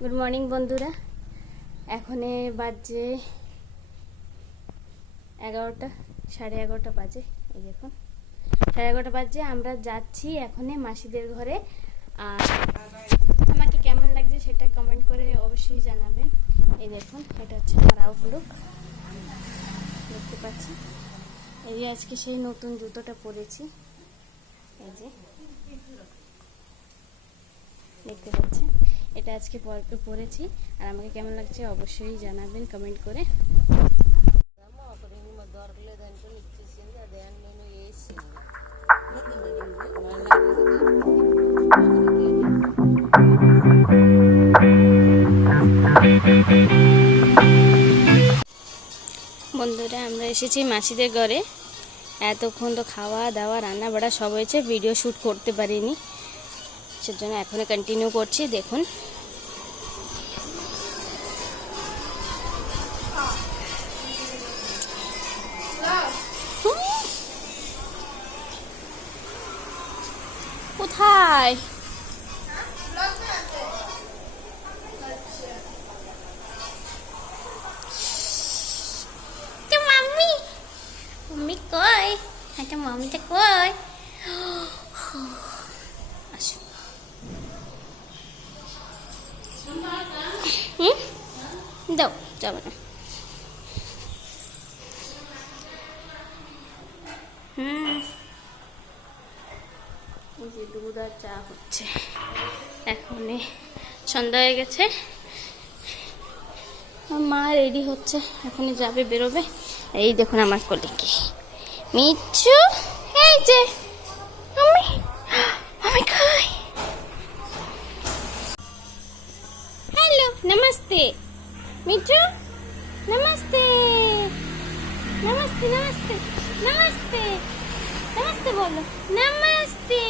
Good morning বন্ধুরা। এখনে বাজে 11টা, 11:30 বাজে। এই দেখুন 11:30 বাজে। আমরা যাচ্ছি এখনে মাসিদের ঘরে। আর আমাকে কেমন লাগছে সেটা কমেন্ট করে অবশ্যই জানাবেন। এই দেখুন এটা হচ্ছে আমার আউটলুক, দেখতে পাচ্ছি। এই যে আজকে সেই নতুন জুতোটা পরেছি, এই যে দেখতে পাচ্ছেন। এটা আজকে পরেছি। আর আমাকে কেমন লাগছে অবশ্যই জানাবেন কমেন্ট করে। বন্ধুরা আমরা এসেছি মাসিদের ঘরে। এতক্ষণ তো খাওয়া দাওয়া রান্না বাড়া সব হয়েছে, ভিডিও শ্যুট করতে পারিনি, সেজন্য এখনো কন্টিনিউ করছি। দেখুন কোথায় মাম্মি, মাম্মি কই? একটা মাম্মিটা কই? আসো। দাও, যাবো না। এই যে দুধ আর চা হচ্ছে। এখন সন্ধ্যা হয়ে গেছে, মা রেডি হচ্ছে, এখনই যাবে, বেরোবে। এই দেখুন আমার কলিকে মিচ্ছু, এই যে আমি আমি খাই। হ্যালো, নমস্তে মিঠু, নমস্তে নমস্তে নমস্তে নমস্তে নমস্তে বলো, নমস্তে।